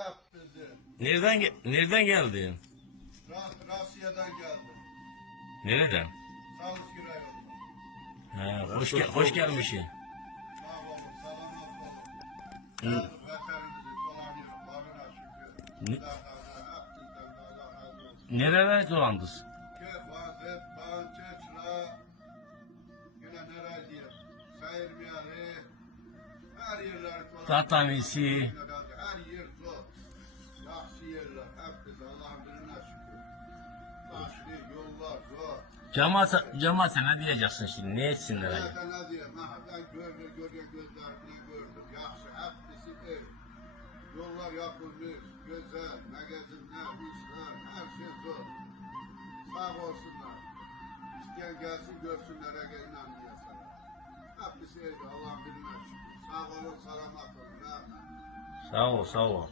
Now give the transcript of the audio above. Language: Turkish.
Yaptı. Nereden geldin? Rusya'dan geldim. Nereden? Salzgiray oldu. Ha, hoş gelmişsin. Sağ olun, selamat olun. Hı. Geldim, vatanımızı dolanıyorum, Allah'a şükür. Ne- Allah razı olsun. Nerelere dolandınız? Vazet, Bağcıçla, yine nereye diyeyim, Sayırmiyarı, her yerleri dolanıyorum. Tatamisi. Her yer zor. Yaxşı yerler, hepsi Allah'ın birine şükür. Taşlı yollar zor. Cemaate ne diyeceksin şimdi? Ne etsinler acaba? Ben ne diyeyim ha? Ben görüyor gözlerimle gördüm. Yaxşı, hepsi ev. Yollar yapılmış, güzel, magazinler, işler, her şey zor. Sağ olsunlar. İsteyen gelsin görsünler eğer inanmıyorsalar. Hepsi ev, Allah'ın birine şükür. Sağ olun, selamat olun. Rahmet. Sağ ol.